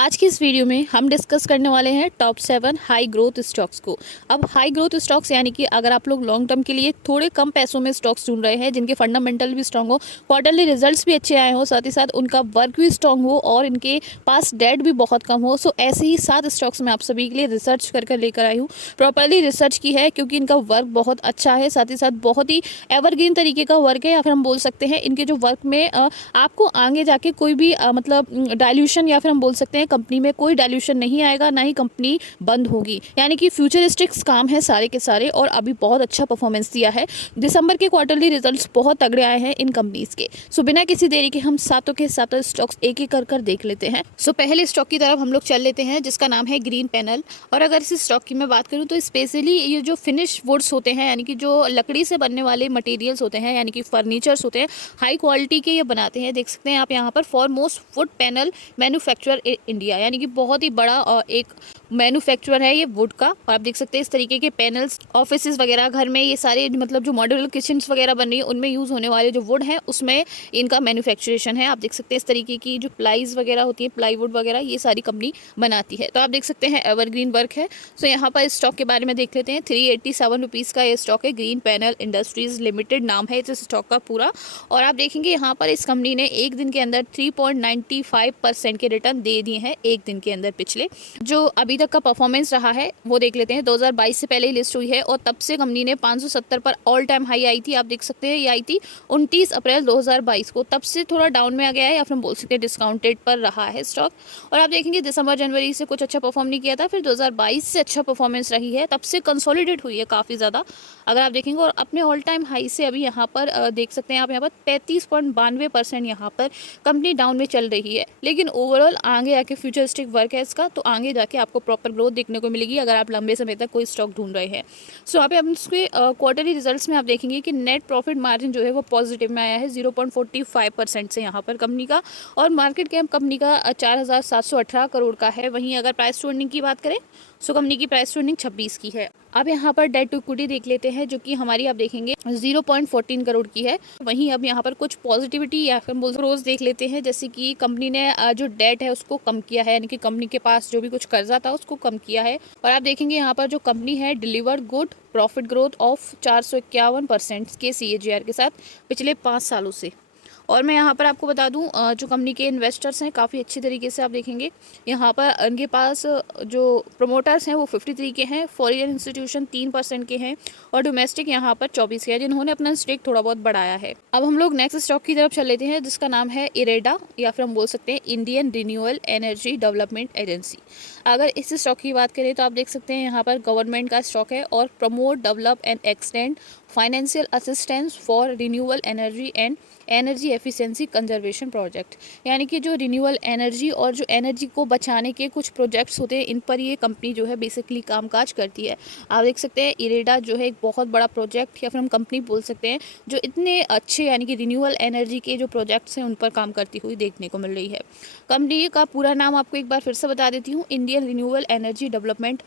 आज की इस वीडियो में हम डिस्कस करने वाले हैं टॉप 7 हाई ग्रोथ स्टॉक्स को। अब हाई ग्रोथ स्टॉक्स यानी कि अगर आप लोग लॉन्ग टर्म के लिए थोड़े कम पैसों में स्टॉक्स ढूंढ रहे हैं जिनके फंडामेंटल भी स्ट्रांग हो, क्वार्टरली रिजल्ट्स भी अच्छे आए हो, साथ ही साथ उनका वर्क भी स्ट्रांग हो और इनके पास डेट भी बहुत कम हो। सो ऐसे ही 7 स्टॉक्स मैं आप सभी के लिए रिसर्च कर लेकर आई हूँ। प्रॉपरली रिसर्च की है क्योंकि इनका वर्क बहुत अच्छा है, साथ ही साथ बहुत ही एवरग्रीन तरीके का वर्क है, या फिर हम बोल सकते हैं इनके जो वर्क में आपको आगे जाके कोई भी मतलब डाइल्यूशन या फिर हम बोल सकते हैं कंपनी में कोई डाइल्यूशन नहीं आएगा, ना ही कंपनी बंद होगी। यानी कि फ्यूचरिस्टिक्स काम है सारे के सारे और अभी बहुत अच्छा परफॉर्मेंस दिया है। दिसंबर के क्वार्टरली रिजल्ट्स बहुत तगड़े आए हैं इन कंपनीज के। सो बिना किसी देरी के हम सातों के सातों स्टॉक्स एक एक कर देख लेते हैं। सो पहले स्टॉक की तरफ हम लोग चल लेते हैं जिसका नाम है ग्रीन पैनल। और अगर इस स्टॉक की मैं बात करूं तो स्पेशली ये जो फिनिश वुड्स होते हैं यानी कि जो लकड़ी से बनने वाले मटेरियल्स होते हैं यानी कि फर्नीचर्स होते हैं, हाई क्वालिटी के ये बनाते हैं। देख सकते हैं आप यहाँ पर foremost would panel manufacturer India, यानी कि बहुत ही बड़ा एक मैन्युफैक्चरर है ये वुड का। और आप देख सकते हैं इस तरीके के पैनल्स ऑफिसेज वगैरह घर में ये सारे मतलब जो मॉड्यूलर किचन्स वगैरह बन रही है उनमें यूज़ होने वाले जो वुड है उसमें इनका मैन्युफैक्चरेशन है। आप देख सकते हैं इस तरीके की जो प्लाईज वगैरह होती है, प्लाईवुड वगैरह, ये सारी कंपनी बनाती है। तो आप देख सकते हैं एवरग्रीन वर्क है। सो यहाँ पर स्टॉक के बारे में देख लेते हैं। 387 रुपीज़ का ये स्टॉक है। ग्रीन पैनल इंडस्ट्रीज लिमिटेड नाम है इस स्टॉक का पूरा। और आप देखेंगे यहाँ पर इस कंपनी ने एक दिन के अंदर 3.95% के रिटर्न दे दिए हैं एक दिन के अंदर। पिछले जो अभी तक का परफॉर्मेंस रहा है वो देख लेते हैं। 2022 से पहले ही लिस्ट हुई है और तब से कंपनी ने 570 पर ऑल टाइम हाई आई थी। आप देख सकते हैं ये आई थी 29 अप्रैल 2022 को। तब से थोड़ा डाउन में आ गया है या फिर हम बोल सकते हैं डिस्काउंटेड पर रहा है स्टॉक। और आप देखेंगे दिसंबर जनवरी से कुछ अच्छा परफॉर्म नहीं किया था, फिर 2022 से अच्छा परफॉर्मेंस रही है, तब से कंसोलिडेट हुई है काफ़ी ज़्यादा अगर आप देखेंगे। और अपने ऑल टाइम हाई से अभी यहाँ पर देख सकते हैं आप यहाँ पर 35.92% यहाँ पर कंपनी डाउन में चल रही है। लेकिन ओवरऑल आगे आके फ्यूचरिस्टिक वर्क है इसका, तो आगे जाके आपको प्रॉपर ग्रोथ देखने को मिलेगी अगर आप लंबे समय तक कोई स्टॉक ढूंढ रहे हैं। सो यहाँ पे हम इसके क्वार्टरली रिजल्ट्स में आप देखेंगे कि नेट प्रॉफिट मार्जिन जो है वो पॉजिटिव में आया है 0.45% से यहाँ पर कंपनी का। और मार्केट कैप कंपनी का 4,718 करोड़ का है। वहीं अगर प्राइस टू अर्निंग की बात करें सो कंपनी की प्राइस टू अर्निंग 26 की है। अब यहाँ पर डेट टू इक्विटी देख लेते हैं जो कि हमारी आप देखेंगे 0.14 करोड़ की है। वहीं अब यहाँ पर कुछ पॉजिटिविटी या फिर रोज देख लेते हैं, जैसे कि कंपनी ने जो डेट है उसको कम किया है, यानी कि कंपनी के पास जो भी कुछ कर्जा था उसको कम किया है। और आप देखेंगे यहाँ पर जो कंपनी है delivered good profit growth of 451% के CAGR के साथ पिछले 5 सालों से। और मैं यहाँ पर आपको बता दूँ जो कंपनी के इन्वेस्टर्स हैं काफ़ी अच्छी तरीके से आप देखेंगे यहाँ पर उनके पास जो प्रमोटर्स हैं वो 53 के हैं, फॉरेन इंस्टीट्यूशन 3% के हैं और डोमेस्टिक यहाँ पर 24 के हैं जिन्होंने अपना स्टेक थोड़ा बहुत बढ़ाया है। अब हम लोग नेक्स्ट स्टॉक की तरफ चल लेते हैं जिसका नाम है इरेडा, या फिर हम बोल सकते हैं Indian renewable energy development agency. अगर इस स्टॉक की बात करें तो आप देख सकते हैं यहाँ पर गवर्नमेंट का स्टॉक है और promote develop and extend financial assistance for renewable energy and energy efficiency conservation project, यानी कि जो रिन्यूएबल एनर्जी और जो एनर्जी को बचाने के कुछ प्रोजेक्ट्स होते हैं इन पर ये कंपनी जो है बेसिकली कामकाज करती है। आप देख सकते हैं इरेडा जो है एक बहुत बड़ा प्रोजेक्ट या फिर हम कंपनी बोल सकते हैं जो इतने अच्छे यानी कि रिन्यूएबल एनर्जी के जो प्रोजेक्ट्स हैं उन पर काम करती हुई देखने को मिल रही है। कंपनी का पूरा नाम आपको एक बार फिर से बता देती हूँ, Indian renewable energy development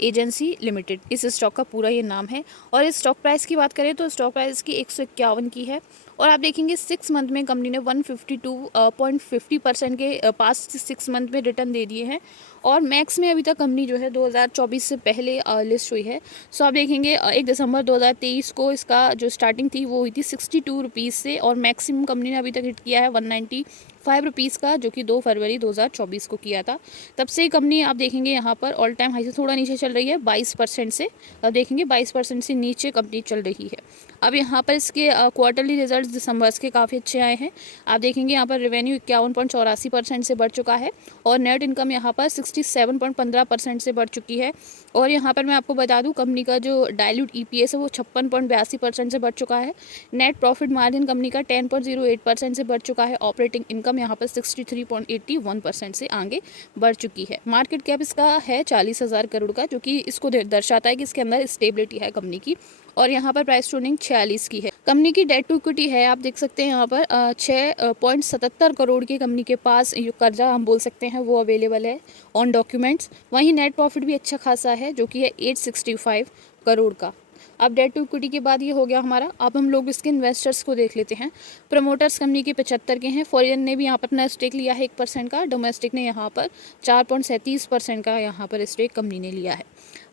agency limited इस स्टॉक का पूरा ये नाम है। और इस स्टॉक प्राइस की बात करें तो स्टॉक प्राइस की 151 की है। और आप देखेंगे 6 मंथ में कंपनी ने 152.50% के पास 6 मंथ में रिटर्न दे दिए हैं। और मैक्स में अभी तक कंपनी जो है 2024 से पहले लिस्ट हुई है। सो आप देखेंगे 1 दिसंबर 2023 को इसका जो स्टार्टिंग थी वो हुई थी 62 रुपीज़ से और मैक्सिमम कंपनी ने अभी तक हिट किया है 195 रुपीज़ का, जो कि 2 फरवरी 2024 को किया था। तब से कंपनी आप देखेंगे यहाँ पर ऑल टाइम हाई से थोड़ा नीचे चल रही है 22% से। अब देखेंगे 22% से नीचे कंपनी चल रही है। अब यहाँ पर इसके क्वार्टरली रिजल्ट्स दिसंबर के काफ़ी अच्छे आए हैं। आप देखेंगे यहाँ पर रेवेन्यू 51.84% से बढ़ चुका है और नेट इनकम यहाँ पर 67.15% से बढ़ चुकी है। और यहाँ पर मैं आपको बता दूँ कंपनी का जो डाइल्यूट EPS है वो 56.82% से बढ़ चुका है। नेट प्रॉफिट मार्जिन कंपनी का 10.08% से बढ़ चुका है। ऑपरेटिंग इनकम यहाँ पर 63.81% से आगे बढ़ चुकी है। मार्केट कैप इसका है 40,000 करोड़ का, जो कि इसको दर्शाता है कि इसके अंदर स्टेबिलिटी है कंपनी की। और यहाँ पर प्राइस टू अर्निंग 46 की है। कंपनी की डेट टू इक्विटी है आप देख सकते हैं यहाँ पर 6.77 करोड़ की कंपनी के पास जो कर्जा हम बोल सकते हैं वो अवेलेबल है ऑन डॉक्यूमेंट्स। वहीं नेट प्रॉफिट भी अच्छा खासा है जो कि है 865 करोड़ का। अब डेट टू इक्विटी के बाद ये हो गया हमारा। अब हम लोग इसके इन्वेस्टर्स को देख लेते हैं। प्रमोटर्स कंपनी के 75 के हैं। फॉरेन ने भी यहाँ पर अपना स्टेक लिया है 1% का। डोमेस्टिक ने यहाँ पर 4.37% का यहाँ पर स्टेक कंपनी ने लिया है।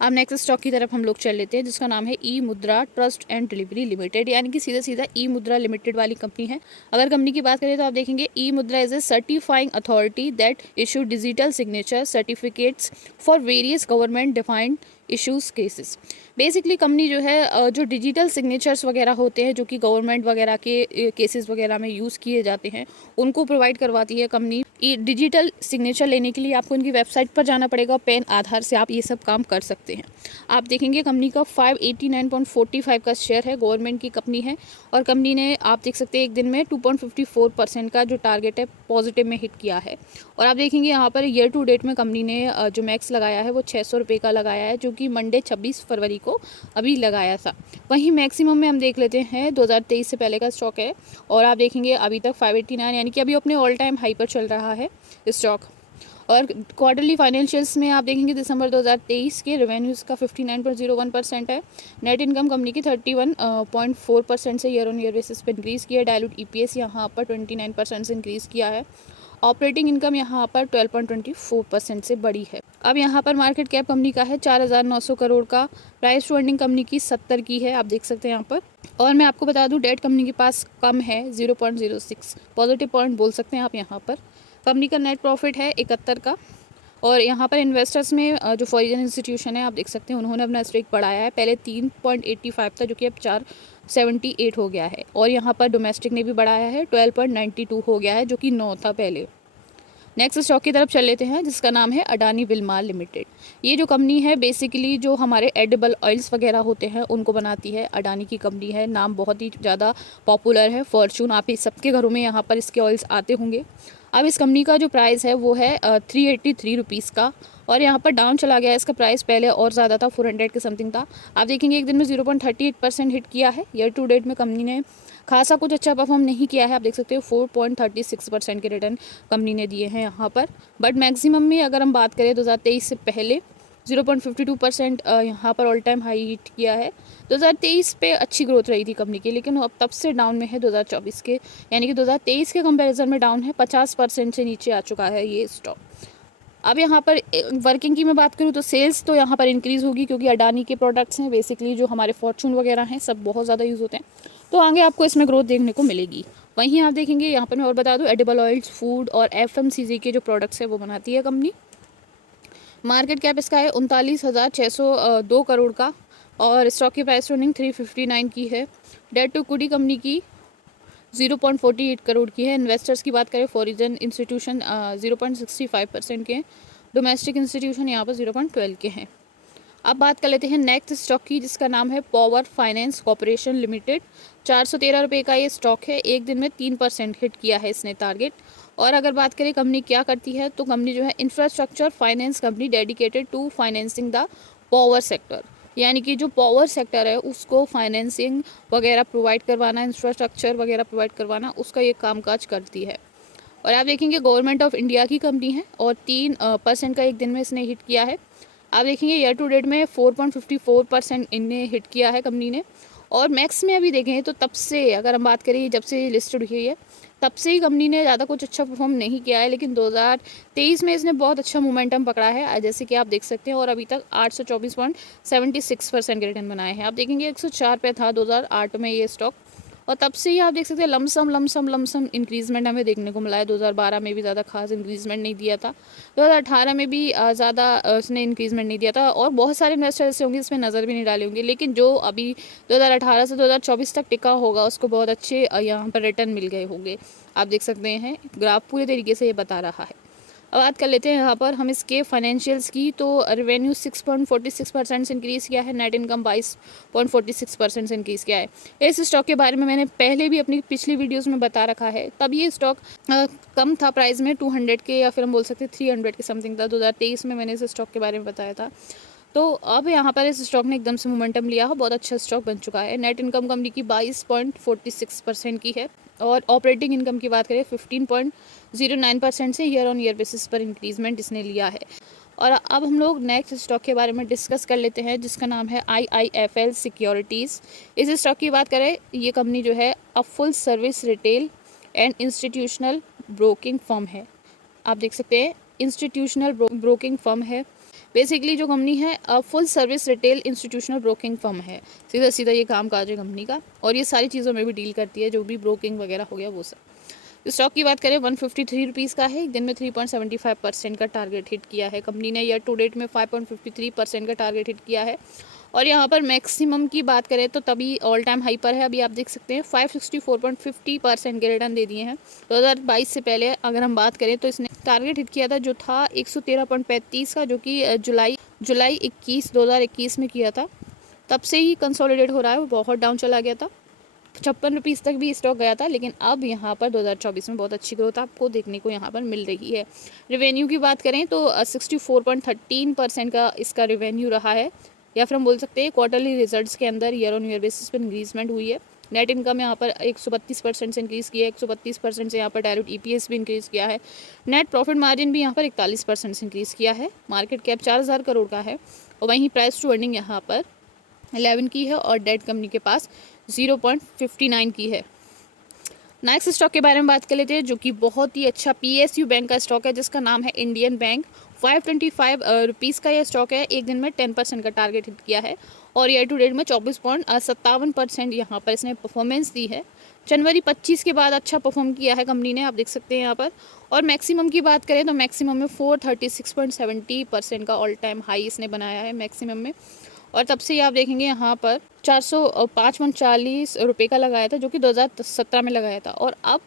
अब नेक्स्ट स्टॉक की तरफ हम लोग चल लेते हैं, जिसका नाम है ई मुद्रा ट्रस्ट एंड डिलीवरी लिमिटेड, यानी कि सीधा सीधा ई मुद्रा लिमिटेड वाली कंपनी है। अगर कंपनी की बात करें तो आप देखेंगे ई मुद्रा is a certifying authority that issue digital signature certificates for various government defined issues cases. Basically company जो है जो डिजिटल सिग्नेचर्स वगैरह होते हैं जो कि गवर्नमेंट वगैरह के केसेस वगैरह में यूज़ किए जाते हैं, उनको प्रोवाइड करवाती है कंपनी। डिजिटल सिग्नेचर लेने के लिए आपको उनकी वेबसाइट पर जाना पड़ेगा, पेन आधार से आप ये सब काम कर सकते हैं। आप देखेंगे कंपनी का 589.45 का शेयर है, गवर्नमेंट की कंपनी है, और कंपनी ने आप देख सकते हैं एक दिन में 2.54% का जो टारगेट है पॉजिटिव में हिट किया है। और आप देखेंगे यहाँ पर ईयर टू डेट में कंपनी ने जो मैक्स लगाया है वो 600 रुपये का लगाया है, जो कि मंडे 26 फरवरी को अभी लगाया था। वहीं मैक्सिमम में हम देख लेते हैं 2023 से पहले का स्टॉक है, और आप देखेंगे अभी तक 589, यानी कि अभी अपने ऑल टाइम हाई पर चल रहा है स्टॉक। और क्वार्टरली फाइनेंशियल्स में आप देखेंगे दिसंबर 2023 के रेवेन्यूज़ का 59.01% है। नेट इनकम कंपनी की 31.4% से ईयर ऑन ईयर बेसिस पर इंक्रीज़ किया है। डायलूट ईपीएस यहाँ पर 29% से इंक्रीज़ किया है। ऑपरेटिंग इनकम यहाँ पर 12.24% से बढ़ी है। अब यहाँ पर मार्केट कैप कंपनी का है 4,900 करोड़ का। प्राइस टू अर्निंग कंपनी की 70 की है, आप देख सकते हैं यहाँ पर। और मैं आपको बता दूँ डेट कंपनी के पास कम है 0.06, पॉजिटिव पॉइंट बोल सकते हैं आप यहाँ पर। कंपनी का नेट प्रॉफिट है 71 का। और यहाँ पर इन्वेस्टर्स में जो फॉरेन इंस्टीट्यूशन है आप देख सकते हैं उन्होंने अपना स्टेक बढ़ाया है। पहले 3.85 था जो कि अब 4.78 हो गया है। और यहाँ पर डोमेस्टिक ने भी बढ़ाया है, 12.92 हो गया है जो कि 9 था पहले। नेक्स्ट स्टॉक की तरफ चल लेते हैं, जिसका नाम है अडानी विलमार लिमिटेड। ये जो कंपनी है बेसिकली जो हमारे एडिबल ऑयल्स वगैरह होते हैं उनको बनाती है। अडानी की कंपनी है, नाम बहुत ही ज़्यादा पॉपुलर है, फॉर्चून, आप ही सबके घरों में यहाँ पर इसके ऑयल्स आते होंगे। अब इस कंपनी का जो प्राइस है वो है 383 रुपीज़ का, और यहाँ पर डाउन चला गया है इसका प्राइस, पहले और ज़्यादा था, 400 के समथिंग था। आप देखेंगे एक दिन में 0.38% हिट किया है। ईयर टू डेट में कंपनी ने खासा कुछ अच्छा परफॉर्म नहीं किया है, आप देख सकते हो 4.36% के रिटर्न कंपनी ने दिए हैं यहाँ पर। बट मैक्सिमम में अगर हम बात करें 2023 से पहले 0.52% यहाँ पर ऑल टाइम हाई हिट किया है। 2023 पे अच्छी ग्रोथ रही थी कंपनी की, लेकिन अब तब से डाउन में है 2024 के, यानी कि 2023 के कंपैरिजन में डाउन है, 50% से नीचे आ चुका है ये स्टॉक। अब यहाँ पर वर्किंग की मैं बात करूँ तो सेल्स तो यहाँ पर इंक्रीज़ होगी, क्योंकि अडानी के प्रोडक्ट्स हैं बेसिकली जो हमारे फॉर्चून वगैरह हैं सब बहुत ज़्यादा यूज़ होते हैं, तो आगे आपको इसमें ग्रोथ देखने को मिलेगी। वहीं आप देखेंगे यहाँ पर मैं और बता दूँ एडिबल ऑयल्स, फूड और FMCG के जो प्रोडक्ट्स हैं वो बनाती है कंपनी। मार्केट कैप इसका है 39,602 करोड़ का, और स्टॉक की प्राइस रनिंग 359 की है। डेट टू इक्विटी कंपनी की 0.48 करोड़ की है। इन्वेस्टर्स की बात करें फॉरेन इंस्टीट्यूशन 0.65% के हैं। डोमेस्टिक इंस्टीट्यूशन यहाँ पर 0.12 के हैं। अब बात कर लेते हैं नेक्स्ट स्टॉक की, जिसका नाम है पावर फाइनेंस कॉर्पोरेशन लिमिटेड। 413 रुपये का ये स्टॉक है, एक दिन में 3% हिट किया है इसने टारगेट। और अगर बात करें कंपनी क्या करती है, तो कंपनी जो है infrastructure finance company dedicated to financing the power sector, यानी कि जो पावर सेक्टर है उसको फाइनेंसिंग वगैरह प्रोवाइड करवाना, इंफ्रास्ट्रक्चर वगैरह प्रोवाइड करवाना, उसका ये कामकाज करती है। और आप देखेंगे गवर्नमेंट ऑफ इंडिया की कंपनी है, और 3% का एक दिन में इसने हिट किया है। आप देखेंगे ईयर टू डेट में 4.54% इनने हिट किया है कंपनी ने। और मैक्स में अभी देखें तो तब से अगर हम बात करें जब से लिस्टेड हुई है तब से ही कंपनी ने ज़्यादा कुछ अच्छा परफॉर्म नहीं किया है, लेकिन 2023 में इसने बहुत अच्छा मोमेंटम पकड़ा है, जैसे कि आप देख सकते हैं। और अभी तक 824.76% के रिटर्न बनाए हैं। आप देखेंगे 104 पे था 2008 में ये स्टॉक, और तब से ही आप देख सकते हैं लमसम इंक्रीजमेंट हमें देखने को मिला है। 2012 में भी ज़्यादा खास इंक्रीजमेंट नहीं दिया था, 2018 में भी ज़्यादा इसने इंक्रीजमेंट नहीं दिया था, और बहुत सारे इन्वेस्टर ऐसे होंगे इसमें नज़र भी नहीं डाले होंगे, लेकिन जो अभी 2018 से 2024 तक टिका होगा उसको बहुत अच्छे यहाँ पर रिटर्न मिल गए होंगे। आप देख सकते हैं ग्राफ पूरे तरीके से ये बता रहा है। अब बात कर लेते हैं यहाँ पर हम इसके फाइनेंशियल्स की, तो रेवेन्यू 6.46% से इंक्रीज़ किया है, नेट इनकम 22.46% से इंक्रीज़ किया है। इस स्टॉक के बारे में मैंने पहले भी अपनी पिछली वीडियोस में बता रखा है, तब ये स्टॉक कम था प्राइस में, 200 के या फिर हम बोल सकते हैं 300 के समथिंग था। 2023 में मैंने इस स्टॉक के बारे में बताया था। तो अब यहाँ पर इस स्टॉक ने एकदम से मोमेंटम लिया हो, बहुत अच्छा स्टॉक बन चुका है। नेट इनकम कंपनी की 22.46% की है, और ऑपरेटिंग इनकम की बात करें 15.09% से ईयर ऑन ईयर बेसिस पर इंक्रीजमेंट इसने लिया है। और अब हम लोग नेक्स्ट स्टॉक के बारे में डिस्कस कर लेते हैं, जिसका नाम है IIFL सिक्योरिटीज़। इस स्टॉक की बात करें, ये कंपनी जो है a full service retail and institutional broking firm है। आप देख सकते हैं इंस्टीट्यूशनल ब्रोकिंग फर्म है। बेसिकली जो कंपनी है full service retail institutional broking firm है। सीधा सीधा ये काम काज है कंपनी का, और ये सारी चीज़ों में भी डील करती है, जो भी ब्रोकिंग वगैरह हो गया वो सब। स्टॉक की बात करें 153 रुपीज़ का है। एक दिन में 3.75% का टारगेट हिट किया है कंपनी ने। ईयर टू डेट में 5.53% का टारगेट हिट किया है। और यहाँ पर मैक्सिमम की बात करें तो तभी ऑल टाइम हाई पर है। अभी आप देख सकते हैं 564.50% के रिटर्न दे दिए हैं। 2022 से पहले अगर हम बात करें तो इसने टारगेट हिट किया था जो था 113.35 का, जो कि जुलाई 2021 में किया था। तब से ही कंसोलिडेट हो रहा है, वो बहुत डाउन चला गया था। 56 रुपीज़ तक भी स्टॉक गया था, लेकिन अब यहाँ पर 2024 में बहुत अच्छी ग्रोथ आपको देखने को यहाँ पर मिल रही है। रेवेन्यू की बात करें तो 64.13% का इसका रेवेन्यू रहा है, या फिर हम बोल सकते हैं क्वार्टरली रिजल्ट्स के अंदर ईयर ऑन ईयर बेसिस पर इंक्रीजमेंट हुई है। नेट इनकम यहाँ पर 132% से इंक्रीज़ किया है। 132% से यहाँ पर डायरेक्ट EPS भी इंक्रीज़ किया है। नेट प्रॉफिट मार्जिन भी यहाँ पर 41% से इंक्रीज़ किया है। मार्केट कैप 4000 करोड़ का है, और वहीं प्राइस टू अर्निंग यहाँ पर 11 की है, और डेट कंपनी के पास 0.59 की है। नेक्स्ट स्टॉक के बारे में बात कर लेते हैं, जो कि बहुत ही अच्छा PSU बैंक का स्टॉक है, जिसका नाम है इंडियन बैंक। 525 रुपीज़ का यह स्टॉक है। एक दिन में 10% का टारगेट हिट किया है, और ईयर टू डेट में 24.57% यहाँ पर इसने परफॉर्मेंस दी है। जनवरी 25 के बाद अच्छा परफॉर्म किया है कंपनी ने, आप देख सकते हैं यहाँ पर। और मैक्सिमम की बात करें तो मैक्सिमम में 436.70% का ऑल टाइम हाई इसने बनाया है मैक्सिमम में। और तब से ही आप देखेंगे यहाँ पर 405.40 रुपये का लगाया था, जो कि 2017 में लगाया था, और अब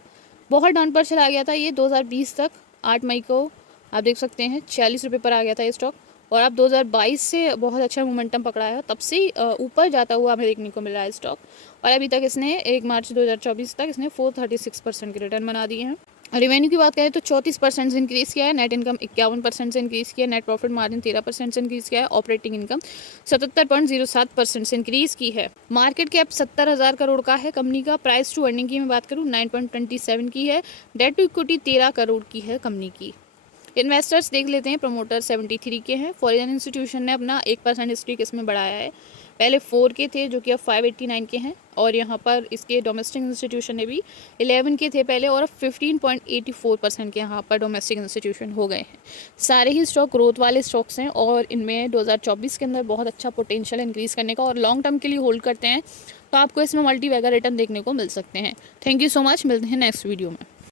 बहुत डाउन पर चला गया था ये 2020 तक। 8 मई को आप देख सकते हैं 46 रुपये पर आ गया था ये स्टॉक, और अब 2022 से बहुत अच्छा मोमेंटम पकड़ा है, तब से ऊपर जाता हुआ हमें देखने को मिल रहा है स्टॉक। और अभी तक इसने 1 मार्च 2024 तक इसने 436% के रिटर्न बना दिए हैं। रेवेन्यू की बात करें तो 34% से इंक्रीज़ किया है। नेट इनकम 51% से इंक्रीज़ किया है। नेट प्रॉफिट मार्जिन 13% से इंक्रीज़ किया है। ऑपरेटिंग इनकम 77.07% से इंक्रीज़ की है। मार्केट कैप 70,000 करोड़ का है कंपनी का। प्राइस टू अर्निंग की मैं बात करूँ 9.27 की है। डेट टू इक्विटी 13 करोड़ की है कंपनी की। इन्वेस्टर्स देख लेते हैं, प्रमोटर 73 के हैं। फॉरेन इंस्टीट्यूशन ने अपना 1% स्टेक इसमें बढ़ाया है। पहले 4 के थे, जो कि अब 589 के हैं, और यहाँ पर इसके डोमेस्टिक इंस्टीट्यूशन ने भी 11 के थे पहले, और अब 15.84% के यहाँ पर डोमेस्टिक इंस्टीट्यूशन हो गए हैं। सारे ही स्टॉक ग्रोथ वाले स्टॉक्स हैं, और इनमें 2024 के अंदर बहुत अच्छा पोटेंशियल इंक्रीज़ करने का, और लॉन्ग टर्म के लिए होल्ड करते हैं तो आपको इसमें मल्टी बैगर रिटर्न देखने को मिल सकते हैं। थैंक यू सो मच, मिलते हैं नेक्स्ट वीडियो में।